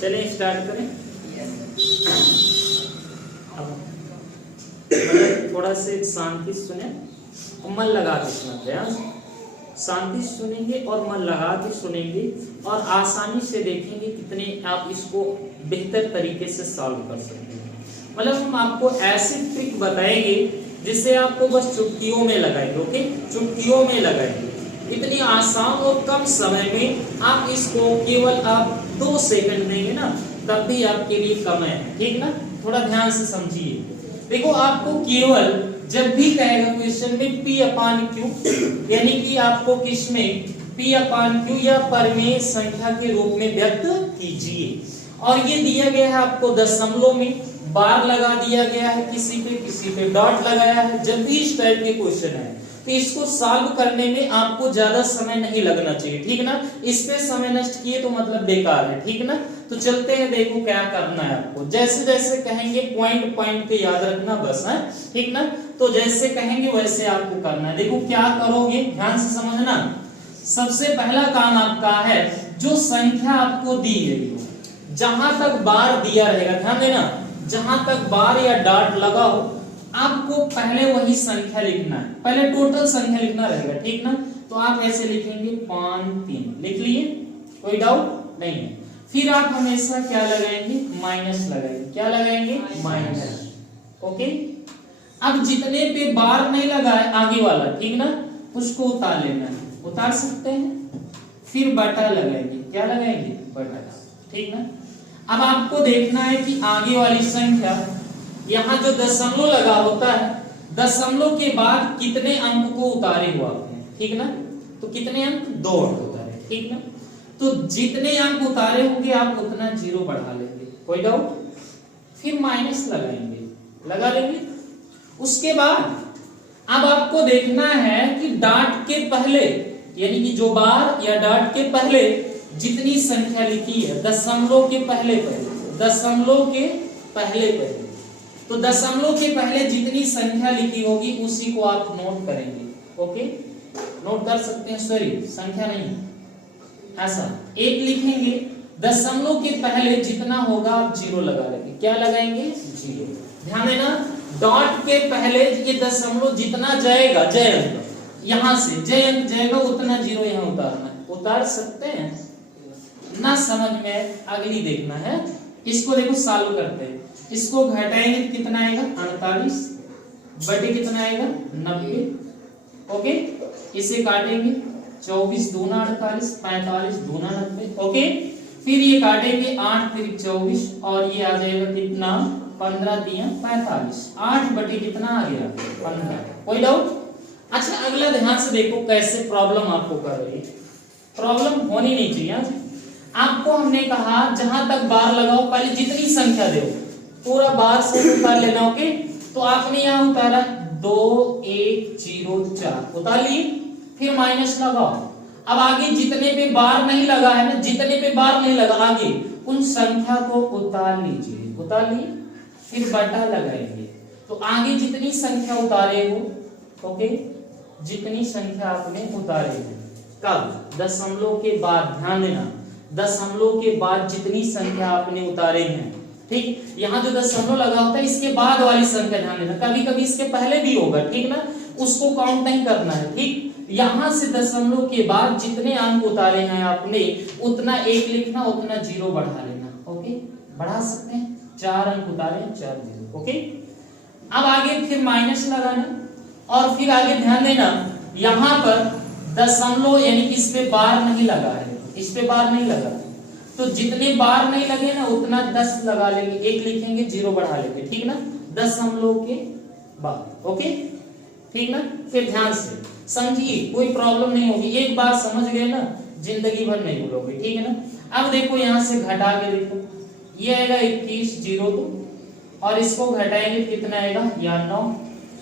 चलें स्टार्ट करें। अब थोड़ा से शांति से सुने, मन लगा के सुनते हैं। शांति से सुनेंगे और मन लगा के सुनेंगे और आसानी से देखेंगे कितने आप इसको बेहतर तरीके से सॉल्व कर सकते हैं। मतलब हम आपको ऐसी ट्रिक बताएंगे जिससे आपको बस चुटकियों में लगाएंगे। ओके, चुटकियों में लगाएंगे। इतनी आसान और कम समय में आप इसको केवल आप 2 सेकंड देंगे ना, तब भी आपके लिए कम है। ठीक ना, थोड़ा ध्यान से समझिए। देखो, आपको केवल जब भी कहेगा क्वेश्चन में P अपान Q, यानी कि आपको किसमें P अपान Q या परिमेय संख्या के रूप में व्यक्त कीजिए। और ये दिया गया है आपको दशमलव में, बार लगा दिया गया है, किसी पे डॉट लगाया है। जब भी इस टाइप के क्वेश्चन है तो इसको सॉल्व करने में आपको ज्यादा समय नहीं लगना चाहिए। ठीक ना, इस पे समय नष्ट किए तो मतलब बेकार है। ठीक ना, तो चलते हैं, देखो क्या करना है आपको। जैसे जैसे कहेंगे पॉइंट पॉइंट पे याद रखना बस है। ठीक ना, तो जैसे कहेंगे वैसे आपको करना है। देखो क्या करोगे, ध्यान से समझना। सबसे पहला काम आपका है, जो संख्या आपको दी गई जहां तक बार दिया रहेगा, ध्यान देना, जहां तक बार या डॉट लगा हो आपको पहले वही संख्या लिखना है। पहले टोटल संख्या लिखना रहेगा। ठीक ना, तो आप ऐसे लिखेंगे 5 3, लिख लिए, कोई डाउट नहीं है। फिर आप हमेशा क्या लगाएंगे, माइनस लगाएंगे। क्या लगाएंगे, माइनस। ओके, अब जितने पे बार नहीं लगा है आगे वाला, ठीक ना, उसको उतार लेना है, उतार सकते हैं। फिर बटा लगाएंगे। क्या लगाएंगे, बटा। ठीक ना, अब आपको देखना है कि आगे वाली संख्या, यहाँ जो दशमलव लगा होता है, दशमलव के बाद कितने अंक को उतारे हुआ आपने। ठीक ना, तो कितने अंक, 2 अंक उतारे। ठीक ना, तो जितने अंक उतारे होंगे आप उतना 0 बढ़ा लेंगे, कोई डाउट। फिर माइनस लगाएंगे, लगा लेंगे। उसके बाद अब आपको देखना है कि डॉट के पहले, यानी कि जो बार या डॉट के पहले जितनी संख्या लिखी है, दशमलव के पहले दशमलव के पहले तो दशमलव के पहले जितनी संख्या लिखी होगी उसी को आप नोट करेंगे। ओके, नोट कर सकते हैं, सॉरी संख्या नहीं, ऐसा 1 लिखेंगे। दशमलव के पहले जितना होगा आप 0 लगा लेंगे। क्या लगाएंगे, 0। ध्यान देना, डॉट के पहले ये दशमलव जितना जाएगा, जय अंक, यहां से जय अंक जाएगा उतना 0 यहां उतारना है। उतार सकते हैं ना, समझ में अगली देखना है। इसको देखो सॉल्व करते हैं। इसको घटाएंगे तो कितना आएगा, 48 बटे कितना आएगा, 90। ओके, इसे काटेंगे, 24 दूना 48, 45 दूना 90। ओके, फिर ये काटेंगे 8 फिर 24 और ये आ जाएगा कितना, 15 दिया 45। 8 बटे कितना आ गया, 15। कोई डाउट। अच्छा, अगला ध्यान से देखो कैसे प्रॉब्लम आपको कर रही है। प्रॉब्लम होनी नहीं चाहिए। आपको हमने कहा जहां तक बार लगाओ, पहले जितनी संख्या दो पूरा बार से उतार लेना। ओके, तो आपने यहां उतारा 2 1 0 4, उतार लिए। फिर माइनस लगाओ। अब आगे जितने पे बार नहीं लगा है ना, जितने पे बार नहीं लगा आगे उन संख्या को उतार लीजिए। उतार लिए, फिर बटा लगाएंगे। तो आगे जितनी संख्या उतारे हो, ओके, जितनी संख्या आपने उतारे हो, कब, दशमलव के बाद। ध्यान देना, दशमलव के बाद जितनी संख्या आपने उतारे हैं। ठीक, यहाँ जो दशमलव लगा होता है इसके बाद वाली संख्या ध्यान देना, कभी कभी इसके पहले भी होगा। ठीक ना, उसको काउंट नहीं करना है। ठीक, यहाँ से दशमलव के बाद जितने अंक उतारे हैं आपने उतना 1 लिखना, उतना 0 बढ़ा लेना। ओके, बढ़ा सकते हैं, 4 अंक उतारे, 4 0। ओके, अब आगे फिर माइनस लगाना और फिर आगे ध्यान देना, यहाँ पर दशमलव यानी कि इस पे बार नहीं लगा है, इस पे बार नहीं लगा, तो जितने बार नहीं लगे ना उतना 10 लगा लेंगे। 1 लिखेंगे, 0 बढ़ा लेंगे। ठीक ना, दशमलव के बाद। ओके, ठीक ना, फिर ध्यान से समझिए, कोई प्रॉब्लम नहीं होगी। एक बार समझ गए ना, जिंदगी भर नहीं भूलोगे। ठीक है ना। अब देखो यहाँ से घटा के देखो, ये आएगा 21 0 2 और इसको घटाएंगे कितना आएगा, या 9,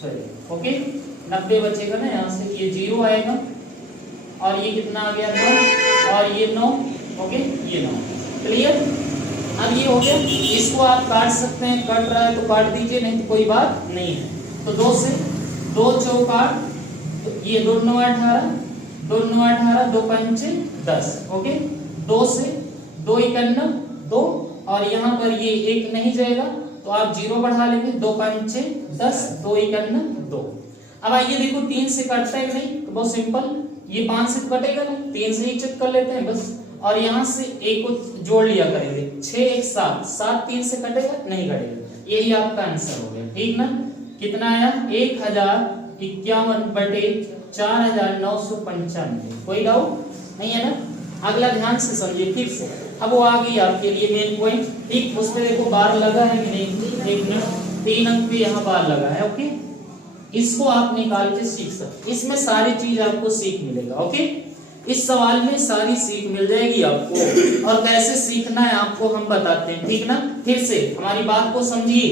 सॉरी ओके 90 बचेगा ना, यहाँ से ये 0 आएगा और ये कितना आ गया 9 और ये 9। ओके, ये 9। क्लियर। अब ये हो गया, इसको आप काट सकते हैं, कट रहा है तो काट दीजिए, नहीं तो कोई बात नहीं है। तो 2 से 2 चौकाट, तो ये 2 9 18, 2 9 18, 2 5 10। ओके, 2 से 2 51, 2 और यहाँ पर ये 1 नहीं जाएगा तो आप 0 बढ़ा लेंगे, 2 5 6 10, 2 1 2। अब आइए देखो 3 से कटता है नहीं, तो बहुत सिंपल, ये 5 से कटेगा नहीं, 3 से ही चेक कर लेते हैं बस, और यहाँ से 1 को जोड़ लिया करेंगे, 6 1 7, 7 3 से कटेगा नहीं कटेगा, यही आपका आंसर हो गया, ठीक ना। कितना आया 1051 बटे 4995, कोई डाउट नहीं है ना। अगला ध्यान से समझिए फिर से, अब वो आ गई आपके लिए मेन पॉइंट, ठीक, उस पे देखो बार लगा है कि नहीं, 1 मिनट 3 अंक पे यहाँ बार लगा है, ओके, इसको आप निकाल के सीख सकते, इसमें सारी चीज आपको सीख मिलेगा, ओके, इस सवाल में सारी सीख मिल जाएगी आपको, और कैसे सीखना है आपको हम बताते हैं, ठीक ना। फिर से हमारी बात को समझिए,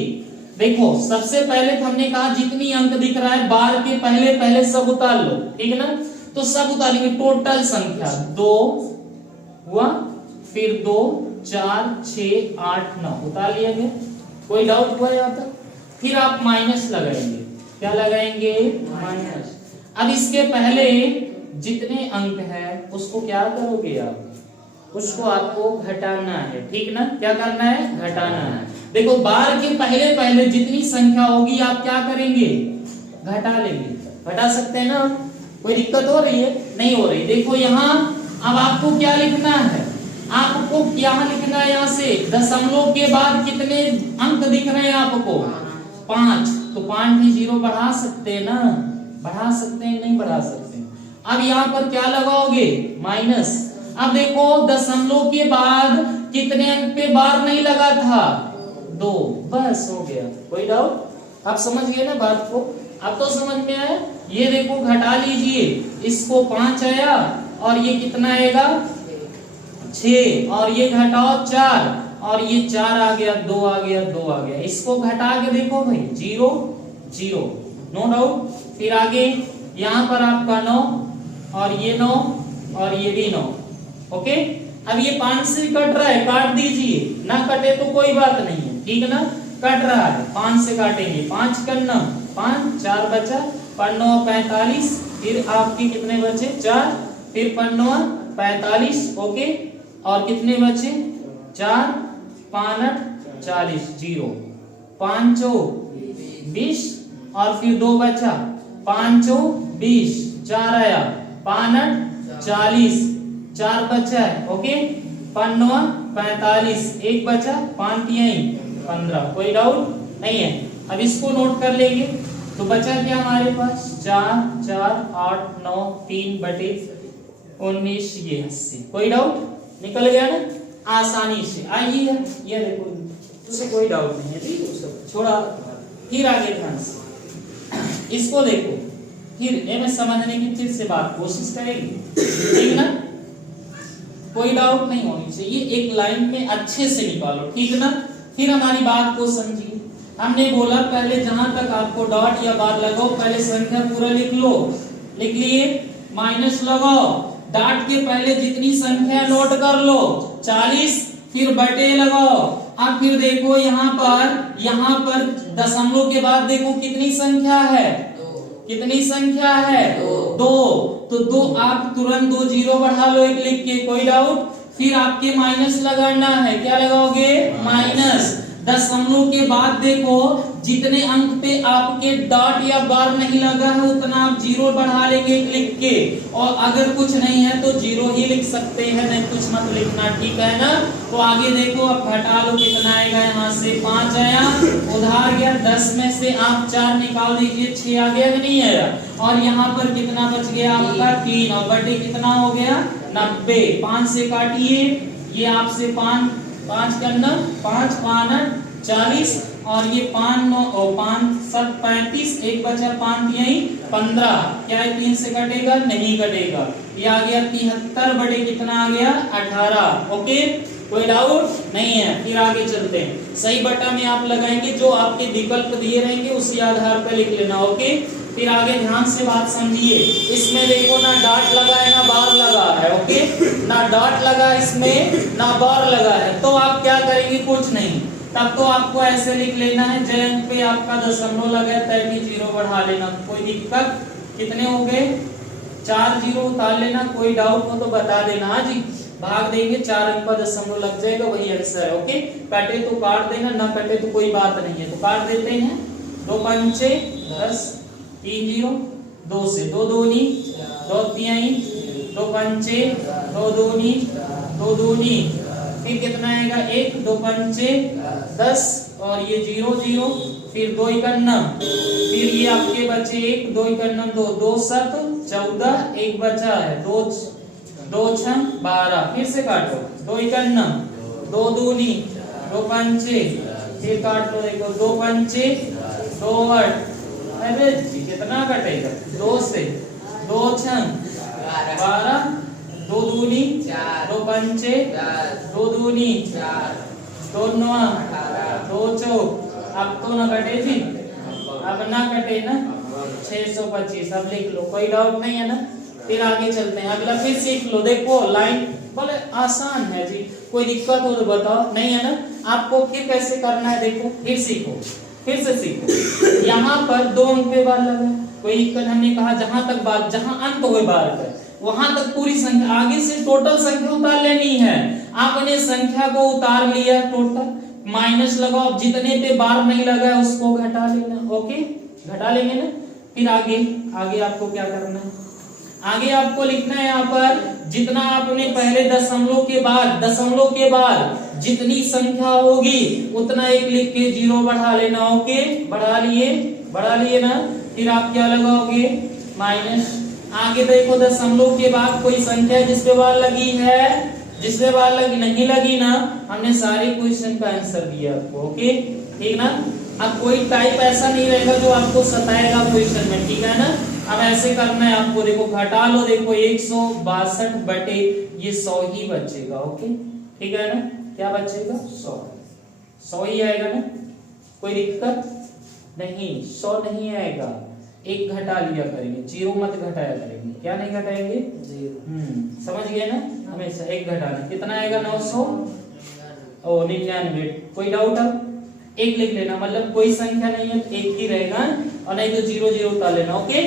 देखो सबसे पहले तो हमने कहा जितनी अंक दिख रहा है बार के पहले पहले सब उतार लो, ठीक ना, तो सब उतारेंगे, टोटल संख्या 2 हुआ, फिर 2 4 6 8 9 उतार लिया गया, कोई डाउट हुआ यहाँ तक। फिर आप माइनस लगाएंगे, क्या लगाएंगे माइनस। अब इसके पहले जितने अंक है उसको क्या करोगे आप, उसको आपको घटाना है, ठीक ना, क्या करना है घटाना है। देखो बार के पहले पहले जितनी संख्या होगी आप क्या करेंगे घटा लेंगे, घटा सकते हैं ना, कोई दिक्कत हो रही है नहीं हो रही। देखो यहाँ अब आपको क्या लिखना है, आपको क्या लिखना है, यहाँ से दशमलव के बाद कितने अंक दिख रहे हैं आपको 5, तो 5 भी 0 बढ़ा सकते हैं ना, बढ़ा सकते हैं नहीं बढ़ा सकते। अब यहाँ पर क्या लगाओगे माइनस। अब देखो दशमलव के बाद कितने अंक पे बार नहीं लगा था 2, बस हो गया, कोई डाउट, आप समझ गए ना बात को, अब तो समझ में आया। ये देखो घटा लीजिए, इसको 5 आया और ये कितना आएगा 6, और ये घटाओ 4 और ये 4 आ गया, 2 आ गया, 2 आ गया, इसको घटा के देखो भाई 0 0, नो डाउट। फिर आगे यहाँ पर आपका 9 और ये 9 और ये भी 9, ओके। अब ये 5 से कट रहा है, काट दीजिए, ना कटे तो कोई बात नहीं है, ठीक ना, कट रहा है 5 से काटेंगे, 5 करना 5 4 बचा, 5 9 45, फिर आपके कितने बचे 4, फिर 5 9 45, ओके, और कितने बचे 4 5 8 40, 0 5 2 20, और फिर 2 बचा, 5 2 20, 4 आया, 5 8 40, 4 बचा है, ओके, 5 9 45, 1 बचा, 5 3 15, कोई डाउट नहीं है। अब इसको नोट कर लेंगे, तो बचा क्या हमारे पास 4 4 8 9 3 बटे 19, ये 80, कोई डाउट निकल गया ना आसानी से। आइए ये देखो, उससे कोई डाउट नहीं है, ठीक है, सब छोड़ा। फिर आगे ध्यान से इसको देखो, फिर मैं समझने की फिर से बात कोशिश करेंगे, ठीक ना, कोई डाउट नहीं होनी चाहिए, एक लाइन में अच्छे से निकालो, ठीक ना। फिर हमारी बात को समझिए, हमने बोला पहले जहां तक आपको डॉट या बार लगाओ, पहले संख्या पूरा लिख लो, लिख लिए, माइनस लगाओ, डॉट के पहले जितनी संख्या नोट कर लो 40, फिर बटे लगाओ। अब फिर देखो यहाँ पर दशमलव के बाद देखो कितनी संख्या है, कितनी संख्या है 2, तो 2 आप तुरंत 2 0 बढ़ा लो 1 लिख के, कोई डाउट। फिर आपके माइनस लगाना है, क्या लगाओगे माइनस। दशमलव के बाद देखो जितने अंक पे आपके डॉट या बार नहीं लगा है उतना आप 0 बढ़ा लेंगे लिख के, और अगर कुछ नहीं है तो 0 ही लिख सकते हैं, नहीं कुछ मत लिखना, ठीक है ना। तो आगे देखो अब घटा लो, कितना आएगा, यहाँ से 5 आया, उधार गया, 10 में से आप 4 निकाल दीजिए, 6 आ गया कि नहीं आया, और यहाँ पर कितना बच गया आपका 3, और बटे कितना हो गया 90, 5 से काटिए, ये आपसे 5 करना, 5 5 40, और ये 5 9 5 7 35, 1 बचा, 5 यही 15, क्या है 3 से कटेगा नहीं कटेगा, ये आ गया 73 बटे कितना आ गया 18, ओके, कोई डाउट नहीं है। फिर आगे चलते हैं, सही बटा में आप लगाएंगे, जो आपके विकल्प दिए रहेंगे उसी आधार पर लिख लेना, ओके। फिर आगे ध्यान से बात समझिए, इसमें देखो ना डॉट लगा है ना बार लगा है, ओके, ना डॉट लगा इसमें ना बार लगा है, तो आप क्या करेंगे कुछ नहीं, तब तो आपको ऐसे लिख लेना है, जय अंक पे आपका दशमलव लगा तय भी 0 बढ़ा लेना, कोई दिक्कत। कितने हो गए 4 0 उतार लेना, कोई डाउट हो तो बता देना, हाँ जी भाग देंगे 4 अंक का दशमलव लग जाएगा, वही आंसर है। ओके, कटे तो काट देना, ना कटे तो कोई बात नहीं है, तो काट देते हैं। 2 पंचे 10, 3 0, 2 से 2 दूनी 2 तिहाई, 2 पंचे 2 दूनी 2 दूनी, फिर कितना आएगा 1, 2 पंचे 10 और ये 0 0, फिर 2 इकन्नम, फिर ये आपके बचे 1, 2 इकन्नम 2, 2 7 14, 1 बचा है 2 2 6 12, फिर से काटो 2 इकन्नम 2 दूनी 2 पंचे, फिर काट लो, देखो 2 पंचे 2 8, अरे कितना कटेगा 2 से 2 6 12, 2 दूनी 2 पंचे 2 दूनी 2 9 2 चौक, अब तो ना कटे जी, अब ना कटे ना, 625 अब लिख लो, कोई डाउट नहीं है ना। फिर आगे चलते हैं, अगला फिर सीख लो। देखो लाइन बोले आसान है जी, कोई दिक्कत हो तो बताओ, नहीं है ना। आपको फिर कैसे करना है देखो, फिर सीखो, फिर से सीखो। यहाँ पर 2 अंक पे बार लगा, कोई दिक्कत, हमने कहा जहां तक बात, जहां अंत हुए बार का वहां तक पूरी संख्या, आगे से टोटल संख्या उतार लेनी है। आपने संख्या को उतार लिया टोटल, माइनस लगाओ, जितने पे बार नहीं लगा है उसको घटा लेना। ओके, घटा लेंगे ना। फिर आगे आगे आपको क्या करना है, आगे आपको लिखना है यहाँ पर जितना आपने पहले दशमलव के बाद जितनी संख्या होगी उतना एक लिख के 0 बढ़ा लेना। ओके, बढ़ा लिए ना। फिर आप क्या लगाओगे, माइनस। आगे देखो दशमलव के बाद कोई संख्या जिसपे बार लगी है, जिसपे बार लगी नहीं लगी ना, हमने सारे क्वेश्चन का आंसर दिया आपको। ओके, ठीक ना। अब कोई टाइप ऐसा नहीं रहेगा जो आपको सताएगा क्वेश्चन में, ठीक है ना। अब ऐसे करना है आपको, देखो घटा लो, देखो 162 बटे ये 100 ही बचेगा। ओके, ठीक है ना, क्या बचेगा 100 ही आएगा ना, कोई दिक्कत नहीं, 100 नहीं आएगा। एक घटा लिया करेंगे, 0 मत घटाया करेंगे, क्या नहीं घटाएंगे 0। समझ गए ना, हमेशा एक घटाना, कितना आएगा 900 और 99। कोई डाउट है, एक लिख लेना, मतलब कोई संख्या नहीं है तो एक ही रहेगा, और नहीं तो 0 0 उतार लेना। ओके,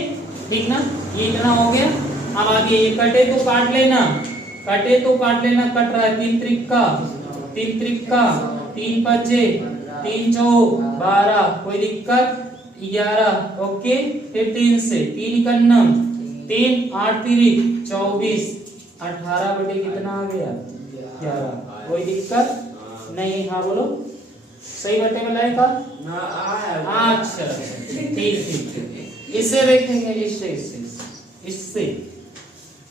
ठीक ना, ये इतना हो गया। अब आगे ये कटे तो काट लेना, कट रहा है 3 त्रिका 3 पंचे 3 चौक 12, कोई दिक्कत 11। ओके, फिर 3 से 3 इकन्नम 3 8 तिरिक 24, 18 बटे कितना आ गया 11, कोई दिक्कत नहीं। हाँ बोलो, सही बटे में लाएगा। अच्छा ठीक, इससे देखेंगे, इससे